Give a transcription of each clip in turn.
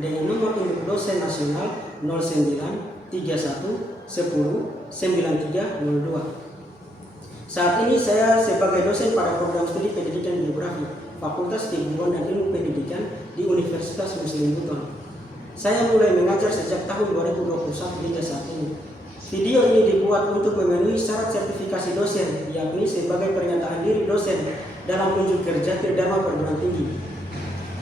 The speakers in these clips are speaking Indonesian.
dengan nomor induk dosen nasional 09 31 10 9302. Saat ini saya sebagai dosen pada program studi pendidikan geografi Fakultas Keguruan dan Ilmu Pendidikan di Universitas Muslim Buton. Saya mulai mengajar sejak tahun 2021 hingga saat ini. Video ini dibuat untuk memenuhi syarat sertifikasi dosen, yakni sebagai pernyataan diri dosen dalam unjuk kerja Tridharma Perguruan Tinggi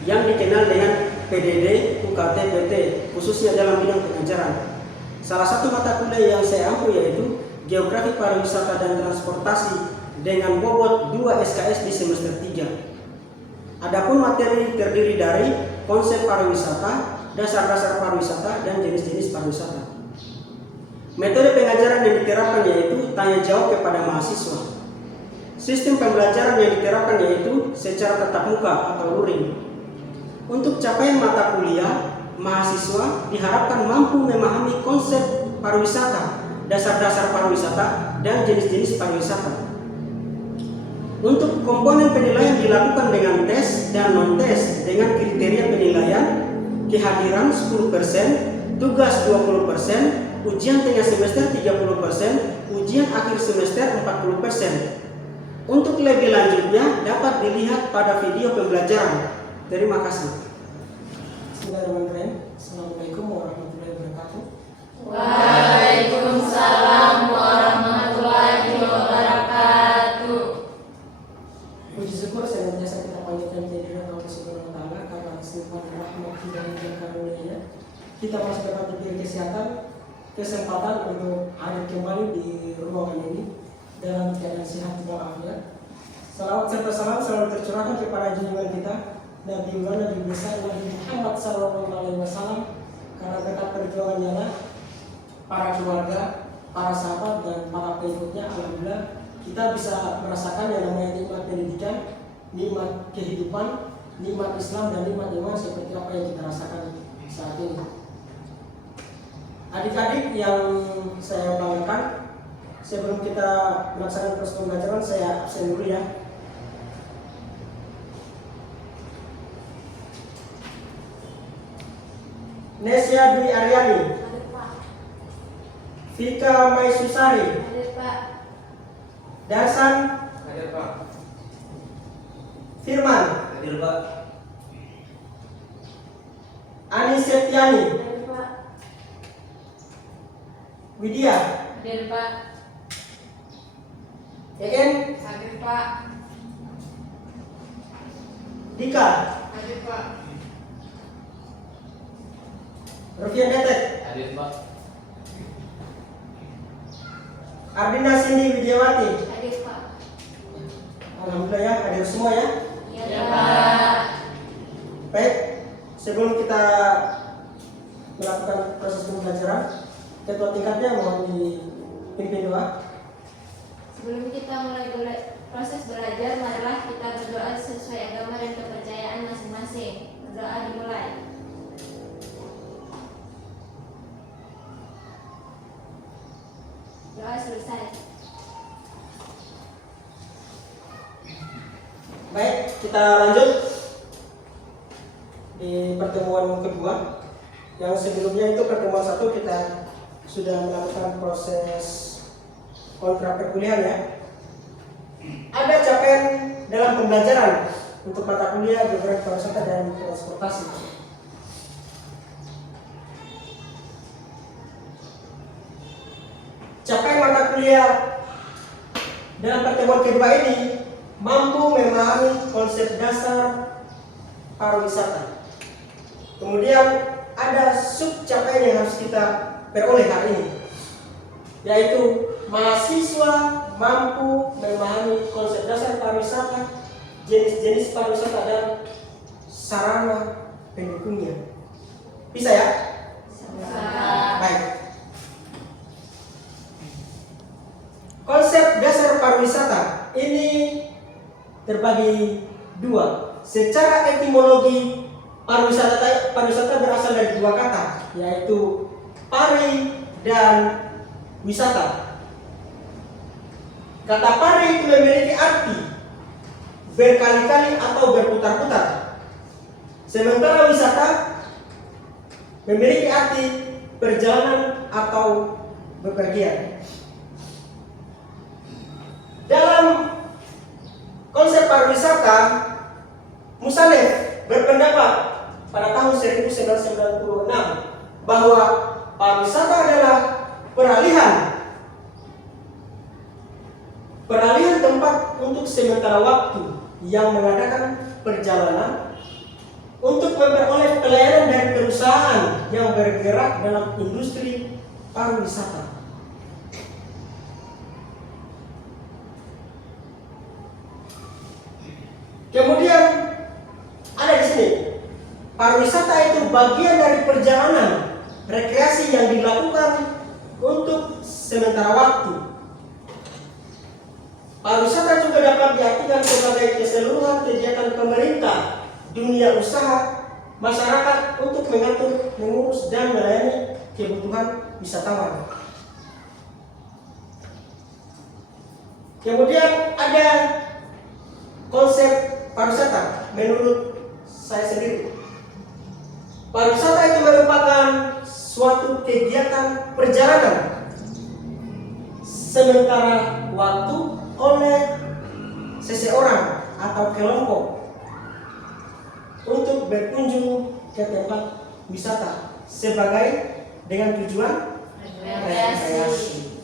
yang dikenal dengan PDD, UKT, PT, khususnya dalam bidang pengajaran. Salah satu mata kuliah yang saya ampu yaitu Geografi Pariwisata dan Transportasi dengan bobot 2 SKS di semester 3. Adapun materi terdiri dari konsep pariwisata, dasar-dasar pariwisata, dan jenis-jenis pariwisata. Metode pengajaran yang diterapkan yaitu tanya jawab kepada mahasiswa. Sistem pembelajaran yang diterapkan yaitu secara tatap muka atau luring. Untuk capaian mata kuliah, mahasiswa diharapkan mampu memahami konsep pariwisata, dasar-dasar pariwisata, dan jenis-jenis pariwisata. Untuk komponen penilaian dilakukan dengan tes dan non-tes dengan kriteria penilaian kehadiran 10%, tugas 20%, ujian tengah semester 30%, ujian akhir semester 40%. Untuk lebih lanjutnya dapat dilihat pada video pembelajaran. Terima kasih. Bismillahirrahmanirrahim. Assalamualaikum warahmatullahi wabarakatuh. Waalaikumsalam warahmatullahi wabarakatuh. Puji syukur senantiasa kita panjatkan kehadirat Allah Subhanahu wa taala karena limpahan rahmat hidayah dan karunia-Nya kita masih dapat diberi kesempatan untuk hadir kembali di ruangan ini dalam keadaan sehat walafiat. Salawat serta salam selalu tercurahkan kepada junjungan kita Nabi besar Nabi Muhammad SAW, karena berkat perjuangannya lah para keluarga, para sahabat, dan para pengikutnya, alhamdulillah kita bisa merasakan yang namanya nikmat pendidikan, nikmat kehidupan, nikmat Islam, dan nikmat iman seperti apa yang kita rasakan saat ini. Adik-adik yang saya banggakan, sebelum kita melaksanakan proses pembelajaran saya absen dulu ya. Nesya Dwi Aryani, Hadir Pak. Vika Maisusari, Hadir Pak. Dasan Hadir Pak. Firman, Hadir Pak. Ani Septiani, Hadir Pak. Widya, Hadir Pak. En, Hadir Pak. Dika, Hadir Pak. Rufian Detek, Hadir Pak. Ardina Cindy Widiawati. Hadir Pak. Alhamdulillah ya, hadir semua ya. Iya Pak. Baik, sebelum kita melakukan proses pembelajaran, ketua tingkatnya mohon dipimpin doa. Sebelum kita mulai proses belajar, marilah kita berdoa sesuai agama dan kepercayaan masing-masing. Berdoa dimulai. Doa selesai. Baik, kita lanjut di pertemuan kedua. Yang sebelumnya itu pertemuan satu kita sudah melakukan proses kontrak perkuliahan ya. Ada capaian dalam pembelajaran untuk mata kuliah geografi pariwisata dan transportasi. Capaian mata kuliah dalam pertemuan kedua ini mampu memahami konsep dasar pariwisata. Kemudian ada sub capaian yang harus kita peroleh hari ini, yaitu mahasiswa mampu memahami konsep dasar pariwisata, jenis-jenis pariwisata, dan sarana pendukungnya. Bisa ya? Baik. Konsep dasar pariwisata ini terbagi dua. Secara etimologi, pariwisata berasal dari dua kata, yaitu pari dan wisata. Kata pari itu memiliki arti berkali-kali atau berputar-putar. Sementara wisata memiliki arti perjalanan atau bepergian. Dalam konsep pariwisata, Musalleh berpendapat pada tahun 1996 bahwa pariwisata adalah peralihan tempat untuk sementara waktu yang mengadakan perjalanan untuk memperoleh pelayanan dari perusahaan yang bergerak dalam industri pariwisata. Kemudian ada di sini, pariwisata itu bagian dari perjalanan rekreasi yang dilakukan untuk sementara waktu. Pariwisata juga dapat diartikan sebagai keseluruhan kegiatan pemerintah, dunia usaha, masyarakat untuk mengatur, mengurus, dan melayani kebutuhan wisatawan. Kemudian ada konsep pariwisata menurut saya sendiri. Pariwisata itu merupakan suatu kegiatan perjalanan sementara waktu oleh seseorang atau kelompok untuk berkunjung ke tempat wisata sebagai dengan tujuan rekreasi.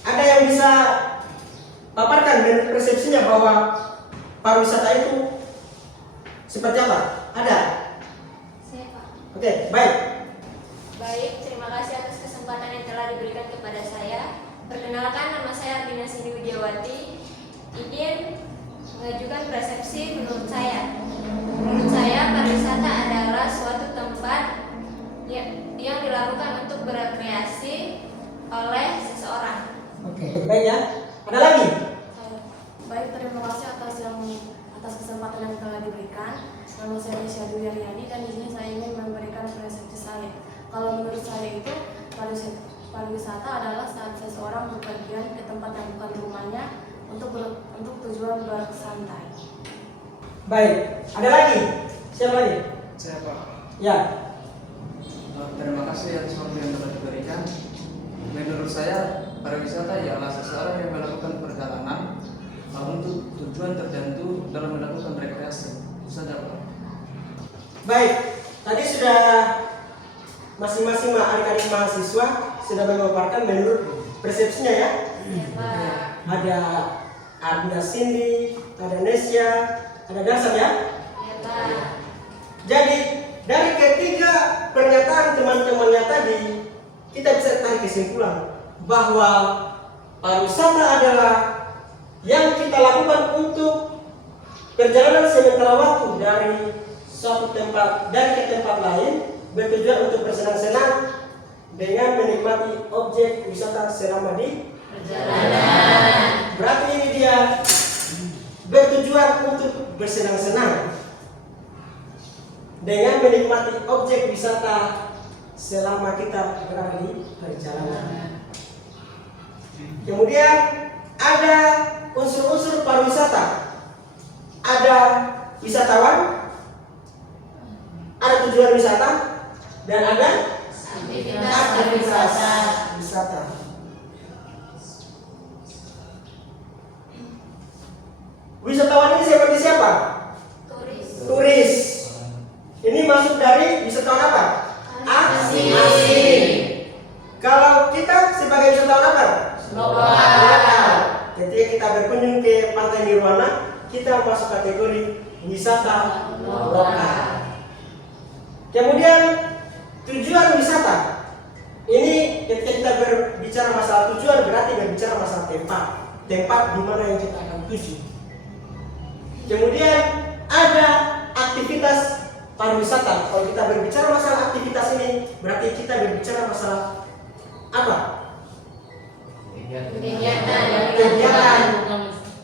Ada yang bisa paparkan menurut persepsinya bahwa pariwisata itu seperti apa? Ada? Siapa? Oke, baik. Baik, terima kasih atas kesempatan yang telah diberikan kepada saya. Perkenalkan, nama saya Ardina Cindy Widiawati. Izin mengajukan persepsi menurut saya. Menurut saya, pariwisata adalah suatu tempat yang dilakukan untuk berekreasi oleh seseorang. Oke, baik ya. Ada lagi? Baik, terima kasih atas kesempatan yang telah diberikan. Nama saya Nisha Dwi Aryani dan di sini saya ingin memberikan persepsi saya. Kalau menurut saya itu pariwisata adalah saat seseorang bepergian ke tempat yang bukan rumahnya untuk tujuan bersantai. Baik. Ada lagi? Siapa lagi? Saya Pak. Ya. Terima kasih atas waktu yang telah diberikan. Menurut saya, pariwisata ialah seseorang yang melakukan perjalanan untuk tujuan tertentu dalam melakukan rekreasi. Itu saja, Pak. Baik. Tadi sudah masing-masing adik-adik mahasiswa sudah memaparkan menurut persepsinya ya. Ada Ardina Cindy, ada Nesya, ada Darsam ya. Jadi dari ketiga pernyataan teman-temannya tadi, kita bisa tarik kesimpulan bahwa pariwisata adalah yang kita lakukan untuk perjalanan sementara waktu dari suatu tempat ke tempat lain bertujuan untuk bersenang-senang dengan menikmati objek wisata selama di perjalanan. Berarti ini dia bertujuan untuk bersenang-senang dengan menikmati objek wisata selama kita berada di perjalanan. Kemudian ada unsur-unsur pariwisata. Ada wisatawan, ada tujuan wisata, dan ada aktivitas wisata. Wisatawan ini seperti siapa? Turis. Ini masuk dari wisatawan apa? Asing. Kalau kita sebagai wisatawan apa? Lokal. Ketika kita berkunjung ke Pantai Nirwana, kita masuk kategori wisata lokal. Kemudian tujuan wisata. Ini ketika kita berbicara masalah tujuan berarti berbicara masalah tempat di mana yang kita akan tuju. Kemudian ada aktivitas pariwisata. Kalau kita berbicara masalah aktivitas ini berarti kita berbicara masalah apa? Kegiatan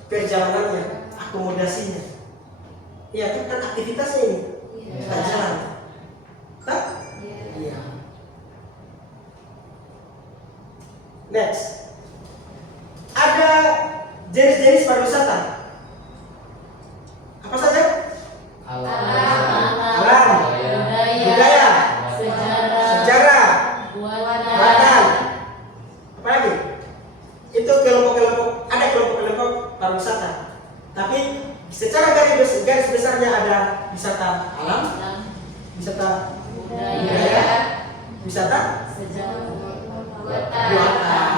perjalanannya, akomodasinya. Iya, itu kan aktivitasnya ini. Kita jalan. Tak? Iya. Next. Ada jenis-jenis pariwisata. Apa saja? Alam, Alam, wisata Buatan. buatan.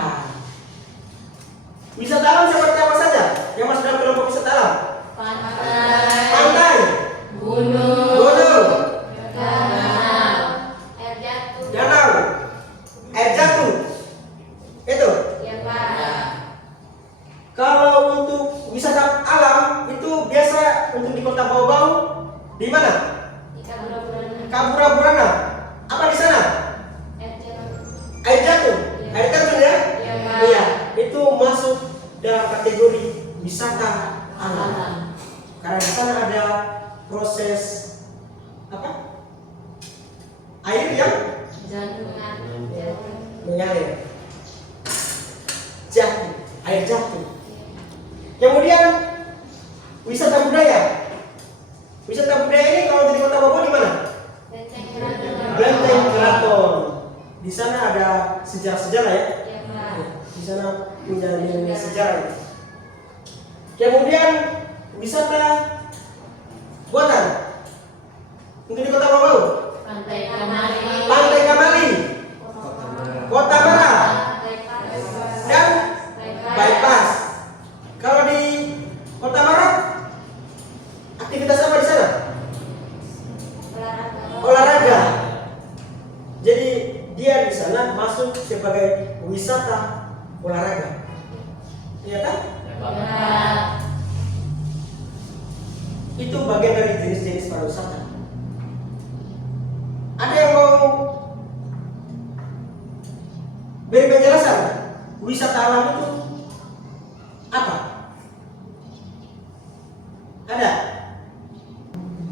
Wisata alam seperti apa saja yang masuk dalam kelompok wisata alam? Pantai. Pantai, Gunung. gunung, Danau. Air jatuh. danau, air jatuh. Itu. Ya Pak. Kalau untuk wisata alam itu biasa untuk di Kota Bau-Bau di mana? Di Kabura-Burana. Kabura-Burana. Apa di sana? Air jatuh. Air jatuh, air terjun ya? Iya Pak. Iya, itu masuk dalam kategori wisata alam. Karena di sana ada proses apa? Air yang mengalir. Jatuh, air jatuh. Kemudian wisata budaya. Wisata budaya ini kalau di Kota Bogor di mana? Benteng Keraton. Benteng Keraton. Di sana ada sejarah-sejarah ya. Ya Pak. Di sana punya nilai sejarah. Kemudian wisata buatan. Untuk di Kota Bogor, Pantai Kamari. Pantai Kamali, Kota Merah, dan Bypass. Kalau di Kota Merah, aktivitas apa di sana? Olahraga. Jadi dia di sana masuk sebagai wisata olahraga. Iya kan? Itu bagian dari jenis-jenis pariwisata. Ada yang mau beri penjelasan wisata alam itu apa? Ada?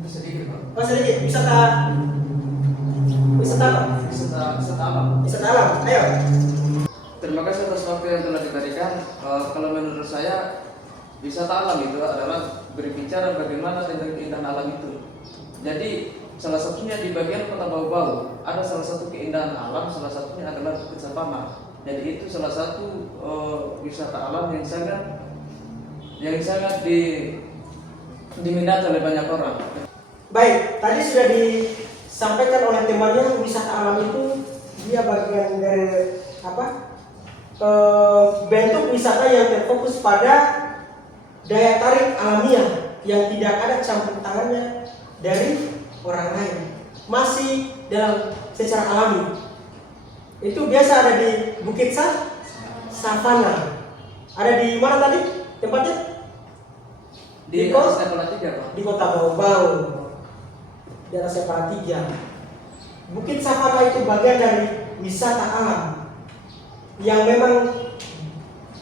Sedikit Pak. Oh sedikit. Wisata apa? Wisata alam. Wisata alam. Ayo. Terima kasih atas waktu yang telah diberikan. Kalau menurut saya wisata alam itu adalah berbicara bagaimana tentang keindahan alam itu. Jadi salah satunya di bagian Kota Bau-Bau ada salah satu keindahan alam, salah satunya adalah Bukit Sapama. Jadi itu salah satu wisata alam yang sangat diminati oleh banyak orang. Baik, tadi sudah disampaikan oleh temannya wisata alam itu dia bagian dari apa? Bentuk wisata yang terfokus pada daya tarik alamiah yang tidak ada campur tangannya dari orang lain, masih dalam secara alami. Itu biasa ada di Bukit Savana. Ada di mana tadi tempatnya? Di atas level 3 Pak. Di Kota Bau-Bau, di atas Separa 3. Bukit Savana itu bagian dari wisata alam yang memang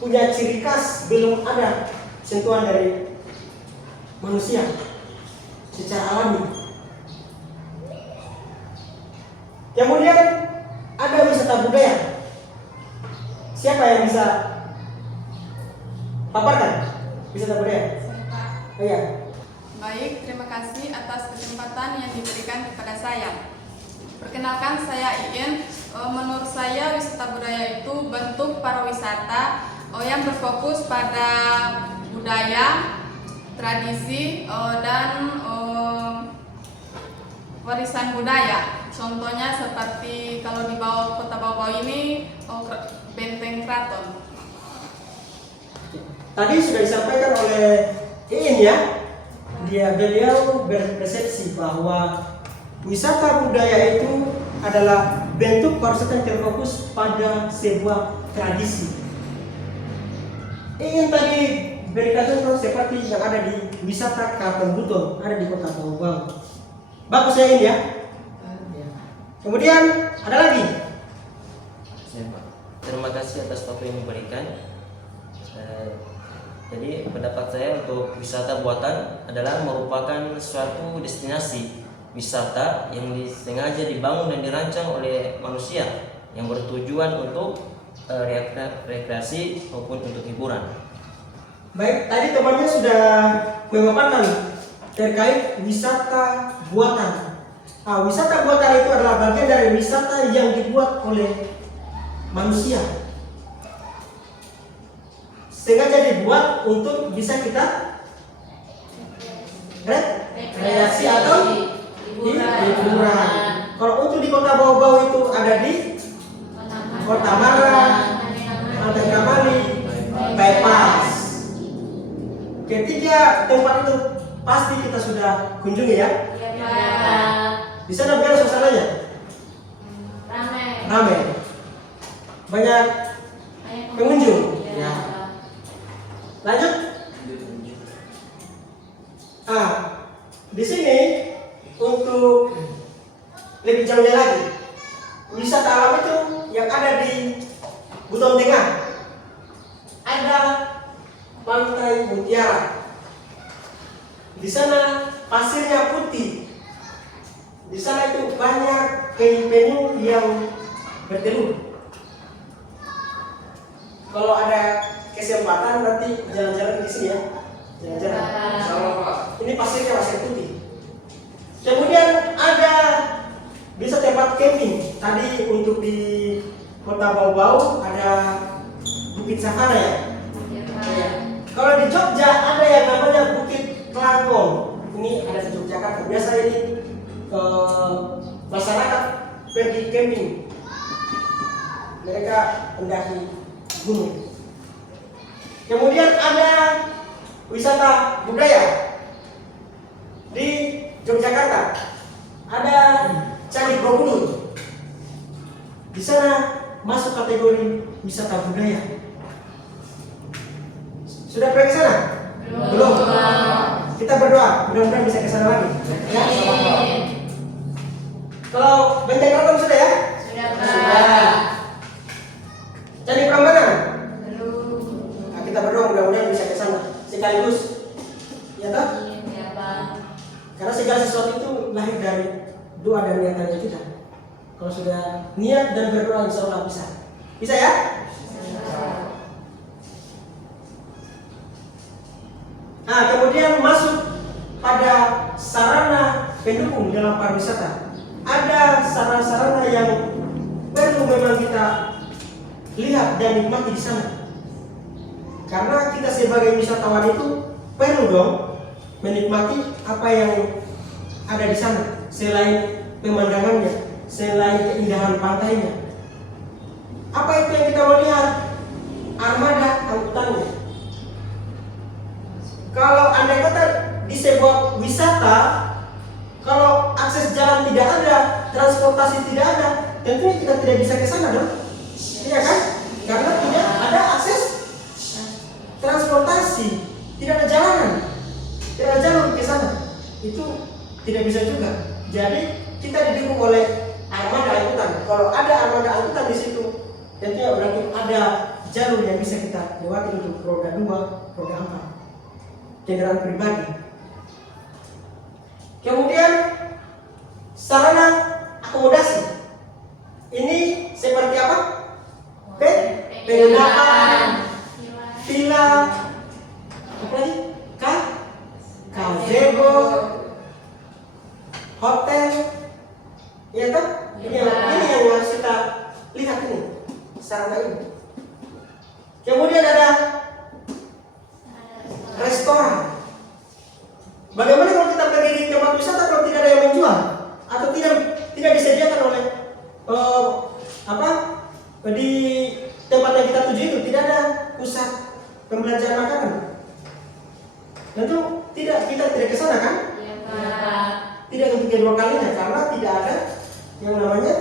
punya ciri khas belum ada sentuhan dari manusia secara alami. Kemudian ada wisata budaya. Siapa yang bisa paparkan wisata budaya? Oh, iya. Baik, terima kasih atas kesempatan yang diberikan kepada saya. Perkenalkan, saya Iin. Menurut saya wisata budaya itu bentuk pariwisata yang berfokus pada budaya, tradisi, dan warisan budaya. Contohnya seperti kalau di Kota Bau-Bau ini Benteng Keraton. Tadi sudah disampaikan oleh Iin ya. Beliau berpersepsi bahwa wisata budaya itu adalah bentuk pariwisata yang terfokus pada sebuah tradisi. Iin tadi berikan contoh seperti yang ada di wisata Kampung Buton, ada di Kota Bau-Bau. Bagus ya Iin ya. Kemudian ada lagi. Terima kasih atas waktu yang diberikan. Jadi pendapat saya untuk wisata buatan adalah merupakan suatu destinasi wisata yang sengaja dibangun dan dirancang oleh manusia yang bertujuan untuk rekreasi maupun untuk hiburan. Baik, tadi temannya sudah memaparkan terkait wisata buatan. Wisata buatan itu adalah bagian dari wisata yang dibuat oleh manusia. Sengaja dibuat untuk bisa kita rekreasi atau hiburan. Kalau untuk di Kota bau-bau itu ada di Kota Mara, Pantai Kamali, Bypass. Ketiga tempat itu pasti kita sudah kunjungi ya. Iya, Pak. Di sana bagaimana suasananya? Ramai. Banyak pengunjung. Ya. Lanjut. Di sini untuk lebih jauhnya lagi, wisata alam itu yang ada di Buton Tengah ada Pantai Mutiara. Di sana pasirnya putih. Di sana itu banyak penyu yang bertelur. Kalau ada kesempatan nanti jalan-jalan di sini ya, jalan-jalan. Salah Pak. Ini pasirnya pasir putih. Kemudian ada bisa tempat camping. Tadi untuk di Kota Bau-Bau ada Bukit Savana ya. Ya. Kalau di Jogja ada yang namanya Bukit Klangkong. Ini ada di Yogyakarta. Biasa ini masyarakat pergi camping. Mereka mendaki gunung. Kemudian ada wisata budaya di Yogyakarta. Ada Candi Borobudur. Di sana masuk kategori wisata budaya. Sudah pernah ke sana? Belum. Kita berdoa, mudah-mudahan bisa ke sana lagi. Ya, kalau Benteng Keraton sudah ya? Sudah. Candi Prambanan? Belum. Nah, kita berdoa mudah-mudahan bisa ke sana sekaligus. Ya toh? Iya, Pak. Karena segala sesuatu itu lahir dari doa dan niatannya kita. Kalau sudah niat dan berdoa insya Allah bisa. Bisa ya? Nah, kemudian masuk pada sarana pendukung dalam pariwisata. Ada sarana-sarana yang perlu memang kita lihat dan nikmati di sana. Karena kita sebagai wisatawan itu perlu dong menikmati apa yang ada di sana, selain pemandangannya, selain keindahan pantainya. Apa itu yang kita mau lihat? Armada angkutannya. Kalau andai kata di sebuah wisata, kalau akses jalan tidak ada, transportasi tidak ada, tentunya kita tidak bisa ke sana dong. Iya kan? Karena tidak ada akses transportasi, tidak ada jalanan, tidak ada jalur ke sana. Itu tidak bisa juga. Jadi kita didukung oleh armada angkutan. Kalau ada armada angkutan di situ, tentunya berarti ada jalur yang bisa kita lewati untuk roda 2, roda 4. Kendaraan pribadi. Kemudian sarana akomodasi. Ini seperti apa? Penginapan, villa, apa lagi? Gazebo, hotel. Ya toh? Ini yang harus kita lihat ini. Sarana ini. Kemudian ada restoran. Bagaimana kalau kita pergi di tempat wisata kalau tidak ada yang menjual atau tidak disediakan oleh di tempat yang kita tuju itu tidak ada pusat pembelajaran makanan. Tentu kita tidak ke sana kan? Iya, Pak. Tidak untuk kedua kalinya karena tidak ada yang namanya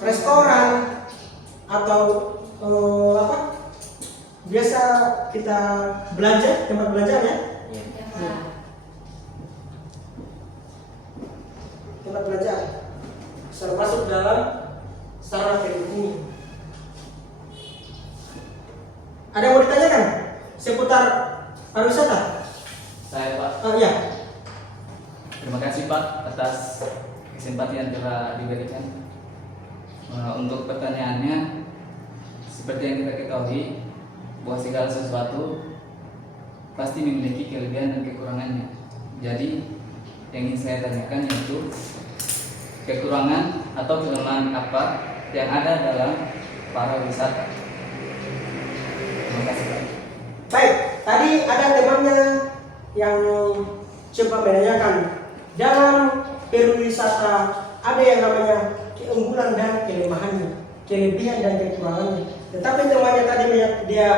restoran atau biasa kita belanja, tempat belanja ya? Iya, Pak. Tempat belanja termasuk dalam sarana pendukung. Ada yang mau ditanyakan seputar pariwisata? Saya Pak. Ya. Terima kasih Pak atas kesempatan yang telah diberikan. Untuk pertanyaannya, seperti yang kita ketahui bahwa segala sesuatu pasti memiliki kelebihan dan kekurangannya. Jadi yang ingin saya tanyakan yaitu kekurangan atau kelemahan apa yang ada dalam pariwisata. Terima kasih Pak. Baik, tadi ada temannya yang coba menanyakan dalam perwisata ada yang namanya keunggulan dan kelemahannya, kelebihan dan kekurangannya. Tetapi temannya tadi dia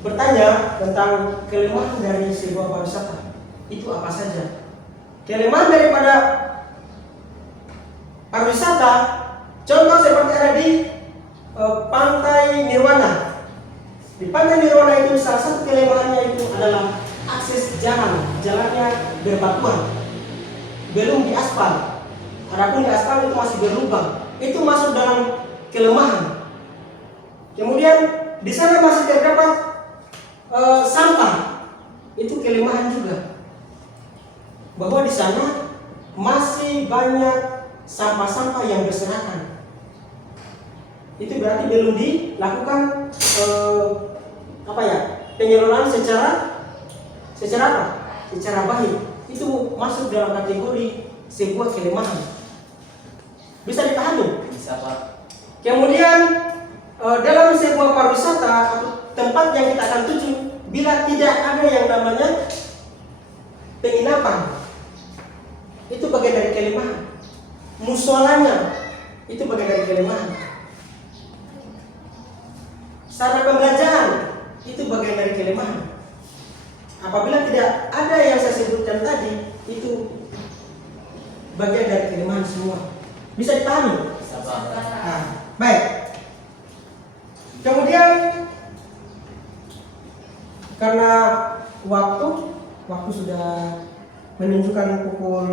bertanya tentang kelemahan dari sebuah pariwisata. Itu apa saja? Kelemahan daripada pariwisata, contoh seperti ada di Pantai Nirwana. Di Pantai Nirwana itu salah satu kelemahannya itu adalah akses jalannya berbatuan, belum diaspal. Adapun di aspal itu masih berlubang, itu masuk dalam kelemahan. Kemudian di sana masih terdapat sampah, itu kelemahan juga. Bahwa di sana masih banyak sampah-sampah yang berserakan. Itu berarti belum dilakukan pengelolaan secara apa? Secara baik. Itu masuk dalam kategori sebuah kelemahan. Bisa dipahami? Bisa, Pak. Kemudian dalam sebuah pariwisata atau tempat yang kita akan tuju, bila tidak ada yang namanya penginapan, itu bagian dari kelemahan. Musolanya itu bagian dari kelemahan. Sarana pembelanjaan itu bagian dari kelemahan. Apabila tidak ada yang saya sebutkan tadi, itu bagian dari kelemahan semua. Bisa dipahami? Bisa, Pak. Nah, baik. Kemudian karena waktu sudah menunjukkan pukul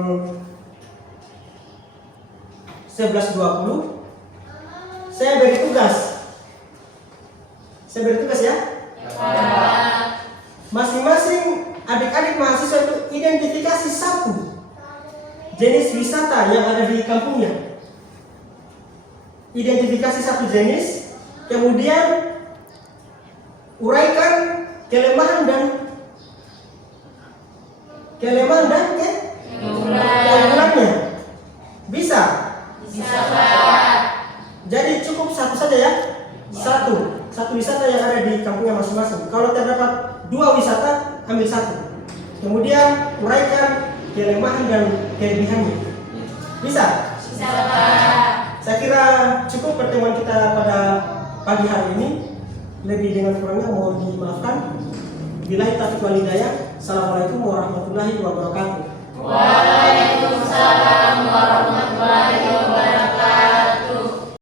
11.20, saya beri tugas ya. Masing-masing adik-adik mahasiswa itu identifikasi satu jenis wisata yang ada di kampungnya. Identifikasi satu jenis, kemudian uraikan kelemahan dan keunggulannya. Bisa? Bisa, Pak. Jadi cukup satu saja ya. Satu wisata yang ada di kampungnya masing-masing. Kalau terdapat 2 wisata, ambil 1. Kemudian uraikan kelemahan dan kelebihannya. Bisa? Bisa, Pak. Saya kira cukup pertemuan kita pada pagi hari ini. Lebih dengan kurangnya mohon dimaafkan. Billahi taufiq wal hidayah. Assalamualaikum warahmatullahi wabarakatuh. Waalaikumsalam warahmatullahi wabarakatuh.